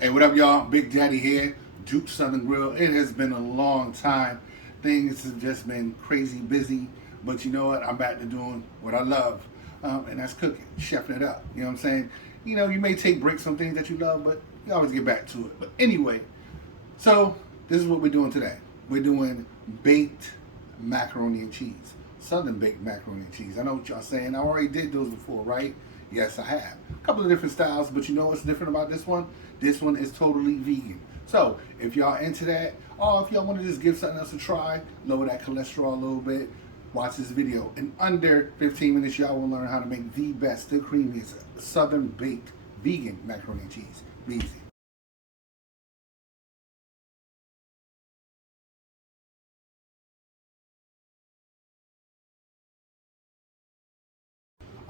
Hey, what up, y'all? Big Daddy here, Duke Southern Grill. It has been a long time. Things have just been crazy busy, but you know what? I'm back to doing what I love, and that's cooking, chefing it up. You know what I'm saying? You know, you may take breaks on things that you love, but you always get back to it. But anyway, so this is what we're doing today. We're doing baked macaroni and cheese, Southern baked macaroni and cheese. I know what y'all saying. I already did those before, right? Yes, I have. A couple of different styles, but you know what's different about this one? This one is totally vegan. So if y'all into that, or if y'all want to just give something else a try, lower that cholesterol a little bit, watch this video. In under 15 minutes, y'all will learn how to make the best, the creamiest, Southern baked vegan macaroni and cheese. Be easy.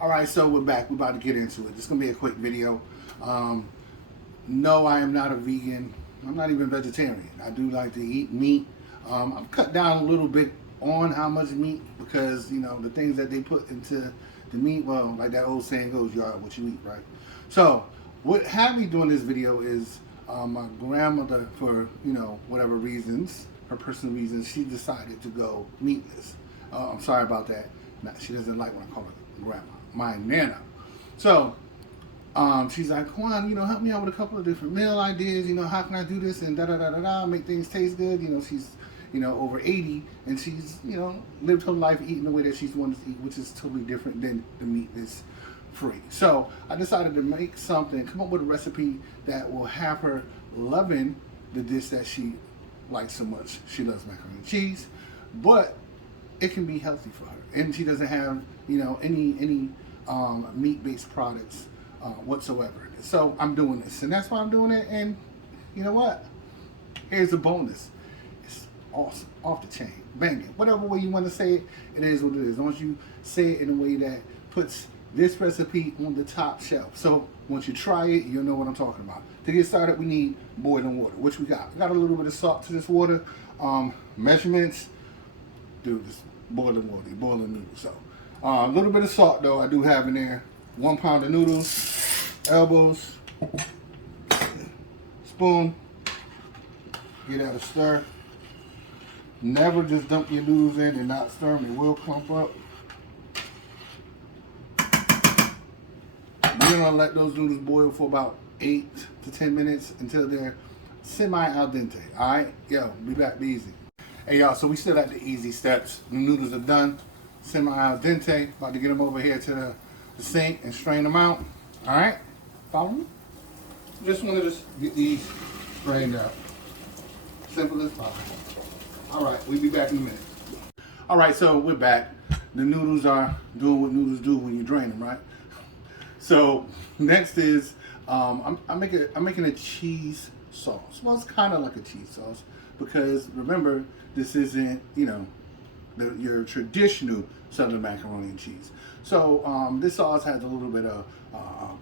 All right, so we're back. We're about to get into it. It's gonna be a quick video. No, I am not a vegan. I'm not even vegetarian. I do like to eat meat. I've cut down a little bit on how much meat because, you know, the things that they put into the meat, well, like that old saying goes, you are what you eat, right? So what had me doing this video is my grandmother, for, you know, whatever reasons, her personal reasons, she decided to go meatless. I'm sorry about that. She doesn't like when I call her grandma, my nana. So she's like, Juan, you know, help me out with a couple of different meal ideas. You know, how can I do this and da da da da da, make things taste good. You know, she's, you know, over 80 and she's, you know, lived her life eating the way that she's wanted to eat, which is totally different than the meatless free. So I decided to make something, come up with a recipe that will have her loving the dish that she likes so much. She loves macaroni and cheese, but it can be healthy for her, and she doesn't have, you know, any meat-based products whatsoever. So I'm doing this, and that's why I'm doing it. And you know what? Here's a bonus. It's awesome, off the chain, banging. Whatever way you want to say it, it is what it is. As long as you say it in a way that puts this recipe on the top shelf. So once you try it, you'll know what I'm talking about. To get started, we need boiling water, which we got. We got a little bit of salt to this water. Measurements, dude, just boiling water, boiling noodles. So a little bit of salt though I do have in there. 1 pound of noodles, elbows, spoon, get that a stir. Never just dump your noodles in and not stir them, they will clump up. We're gonna let those noodles boil for about 8 to 10 minutes until they're semi al dente. Alright, yo, be back, be easy. Hey y'all, so we still at the easy steps. The noodles are done, semi al dente. About to get them over here to the sink and strain them out. All right, follow me. Just want to get these strained out. Simple as possible. All right, we'll be back in a minute. All right, so we're back. The noodles are doing what noodles do when you drain them, right? So next is I'm making a cheese sauce. Well, it's kind of like a cheese sauce because remember, this isn't, you know, your traditional Southern macaroni and cheese. So this sauce has a little bit of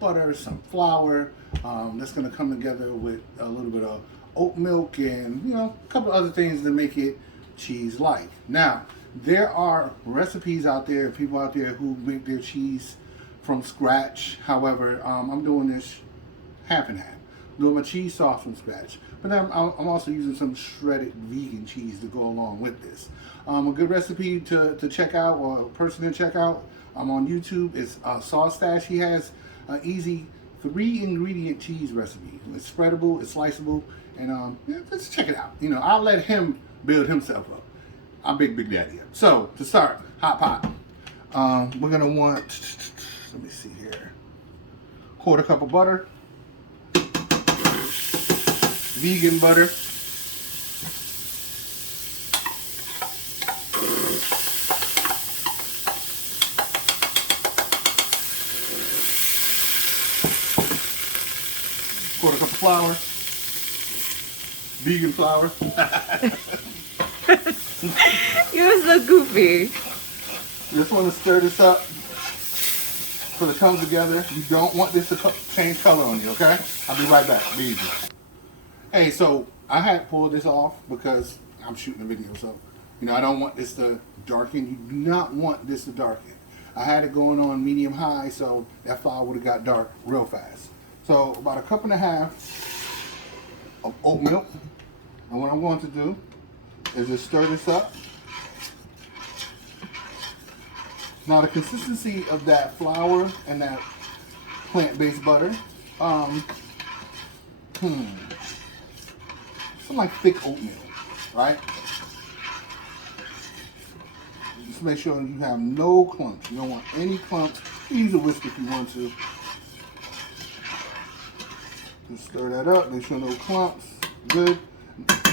butter, some flour. That's going to come together with a little bit of oat milk and, you know, a couple other things to make it cheese-like. Now, there are recipes out there, people out there who make their cheese from scratch. However, I'm doing this half and half. Doing my cheese sauce from scratch. But then I'm also using some shredded vegan cheese to go along with this. A good recipe to check out, or a person to check out, on YouTube is Sauce Stash. He has an easy 3-ingredient cheese recipe. It's spreadable, it's sliceable, and yeah, let's check it out. You know, I'll let him build himself up. I'm Big Daddy. So to start, hot pot. We're gonna want, let me see here, 1/4 cup of butter. Vegan butter. Quarter cup of flour. Vegan flour. You're so goofy. Just want to stir this up so it comes together. You don't want this to change color on you, okay? I'll be right back. Be easy. Hey, so I had pulled this off because I'm shooting a video, so, you know, I don't want this to darken. You do not want this to darken. I had it going on medium high, so that flour would have got dark real fast. So about 1.5 cups of oat milk. And what I'm going to do is just stir this up. Now the consistency of that flour and that plant-based butter, something like thick oatmeal, right? Just make sure you have no clumps. You don't want any clumps. Use a whisk if you want to. Just stir that up. Make sure no clumps. Good.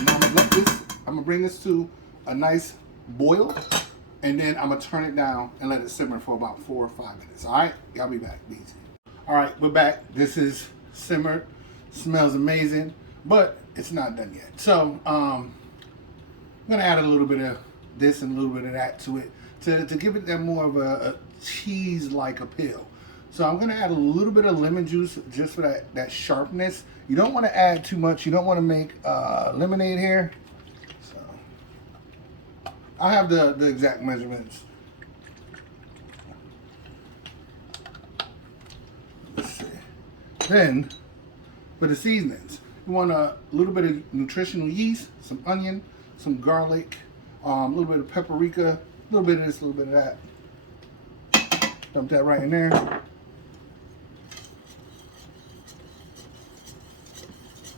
Now I'm gonna bring this to a nice boil, and then I'm gonna turn it down and let it simmer for about 4 or 5 minutes. All right, I'll be back. Easy. All right, we're back. This is simmered. Smells amazing, but it's not done yet. So I'm gonna add a little bit of this and a little bit of that to it to give it that more of a cheese-like appeal. So I'm gonna add a little bit of lemon juice just for that sharpness. You don't want to add too much. You don't want to make lemonade here. So I have the exact measurements. Let's see. Then for the seasonings, you want a little bit of nutritional yeast, some onion, some garlic, a little bit of paprika, a little bit of this, a little bit of that. Dump that right in there.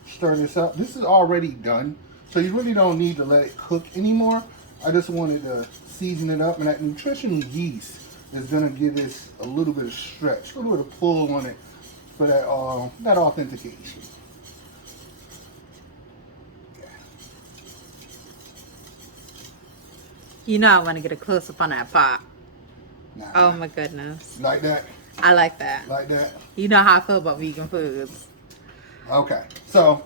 Stir this up. This is already done, so you really don't need to let it cook anymore. I just wanted to season it up, and that nutritional yeast is gonna give this a little bit of stretch, a little bit of pull on it for that authentication. You know I want to get a close up on that pop. Nah, Oh my goodness. like that, I like that. like that. You know how I feel about vegan foods. Okay, so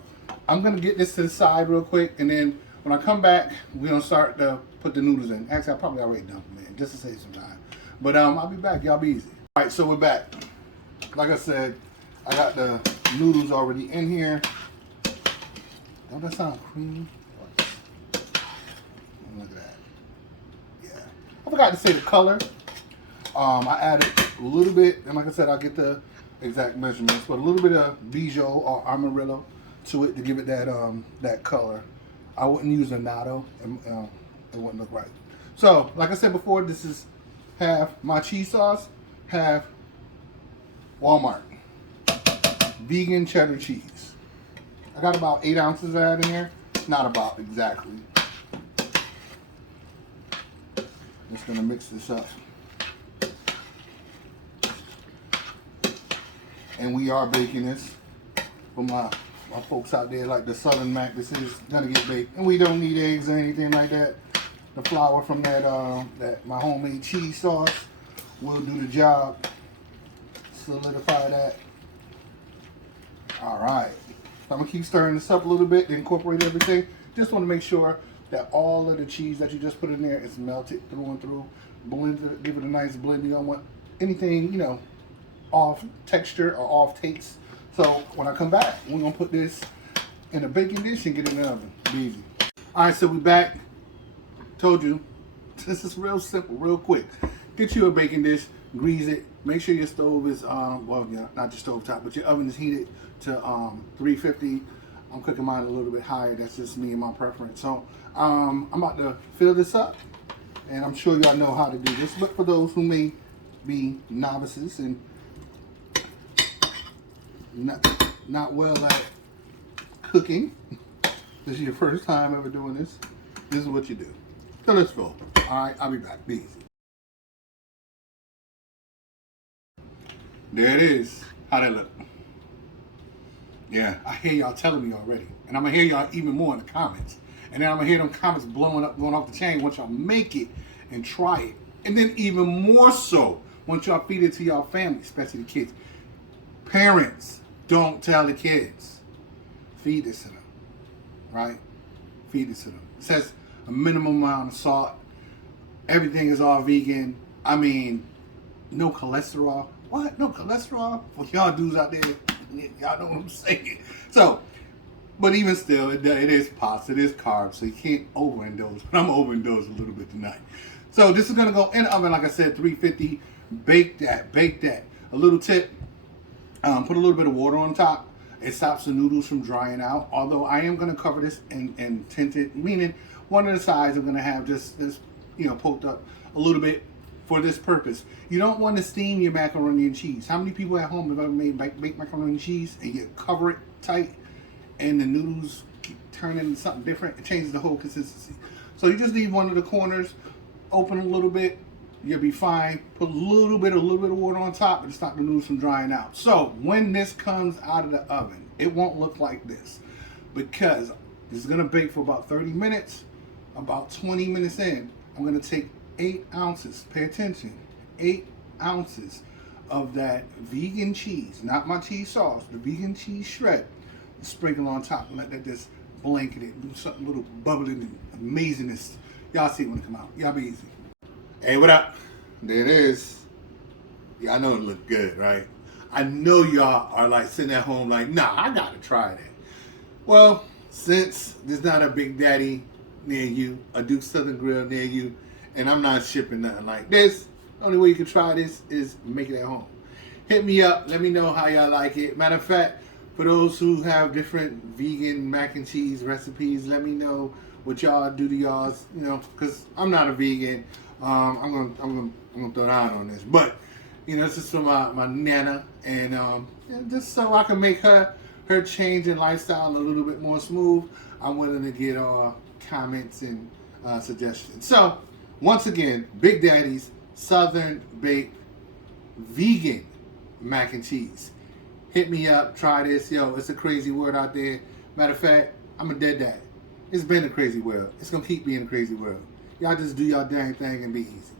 I'm gonna get this to the side real quick, and then when I come back, we're gonna start to put the noodles in. Actually, I probably already dumped them in just to save some time. But I'll be back. Y'all be easy. All right, so we're back. Like I said, I got the noodles already in here. Don't that sound creamy? Look at that. Yeah. I forgot to say the color. I added a little bit, and like I said, I'll get the exact measurements, but a little bit of Bijou or Amarillo to it to give it that color. I wouldn't use a natto, it wouldn't look right. So, like I said before, this is half my cheese sauce, half Walmart vegan cheddar cheese. I got about 8 ounces of that in here. Not about exactly. Just gonna mix this up. And we are baking this for my folks out there like the Southern Mac. This is gonna get baked, and we don't need eggs or anything like that. The flour from that my homemade cheese sauce will do the job. Solidify that. All right. So I'm gonna keep stirring this up a little bit to incorporate everything. Just want to make sure that all of the cheese that you just put in there is melted through and through. Blend it, give it a nice blend. You don't want anything, off texture or off taste. So when I come back, we're gonna put this in a baking dish and get it in the oven. Be easy. All right, so we back. Told you, this is real simple, real quick. Get you a baking dish, grease it. Make sure your stove is not your stove top, but your oven is heated to 350. I'm cooking mine a little bit higher. That's just me and my preference. So I'm about to fill this up, and I'm sure y'all know how to do this. But for those who may be novices and not well at cooking, this is your first time ever doing this, this is what you do. So let's go. All right, I'll be back. Be easy. There it is. How that look? Yeah, I hear y'all telling me already. And I'm going to hear y'all even more in the comments. And then I'm going to hear them comments blowing up, going off the chain once y'all make it and try it. And then even more so once y'all feed it to y'all family, especially the kids. Parents, don't tell the kids. Feed this to them. Right? Feed this to them. It says a minimum amount of salt. Everything is all vegan. I mean, no cholesterol. What? No cholesterol? For y'all dudes out there, y'all know what I'm saying. So, but even still, it is pasta, it is carbs, so you can't overindulge. But I'm overindulged a little bit tonight. So this is gonna go in the oven, like I said, 350. Bake that. A little tip, put a little bit of water on top, It stops the noodles from drying out. Although I am going to cover this and tint it, meaning one of the sides I'm going to have this poked up a little bit for this purpose. You don't want to steam your macaroni and cheese. How many people at home have ever made baked macaroni and cheese and you cover it tight and the noodles keep turning into something different? It changes the whole consistency. So you just leave one of the corners open a little bit. You'll be fine. Put a little bit of water on top and stop the noodles from drying out. So when this comes out of the oven, it won't look like this because this is gonna bake for about 30 minutes. About 20 minutes in, I'm gonna take 8 ounces. Pay attention, 8 ounces of that vegan cheese, not my cheese sauce, the vegan cheese shred. Sprinkle on top and let that just blanket it, do something little bubbling and amazingness. Y'all see it when it come out. Y'all be easy. Hey, what up? There it is. Y'all know it look good, right? I know y'all are like sitting at home like, nah, I gotta try that. Well, since there's not a Big Daddy near you, a Duke Southern Grill near you, and I'm not shipping nothing like this, the only way you can try this is make it at home. Hit me up. Let me know how y'all like it. Matter of fact, for those who have different vegan mac and cheese recipes, let me know what y'all do to y'all's, because I'm not a vegan. I'm gonna throw down on this, but this is for my nana, and just so I can make her change in lifestyle a little bit more smooth. I'm willing to get comments and suggestions. So once again, Big Daddy's Southern Baked Vegan Mac and Cheese. Hit me up, try this. Yo, it's a crazy world out there. Matter of fact, I'm a dead dad. It's been a crazy world. It's gonna keep being a crazy world. Y'all just do y'all dang thing and be easy.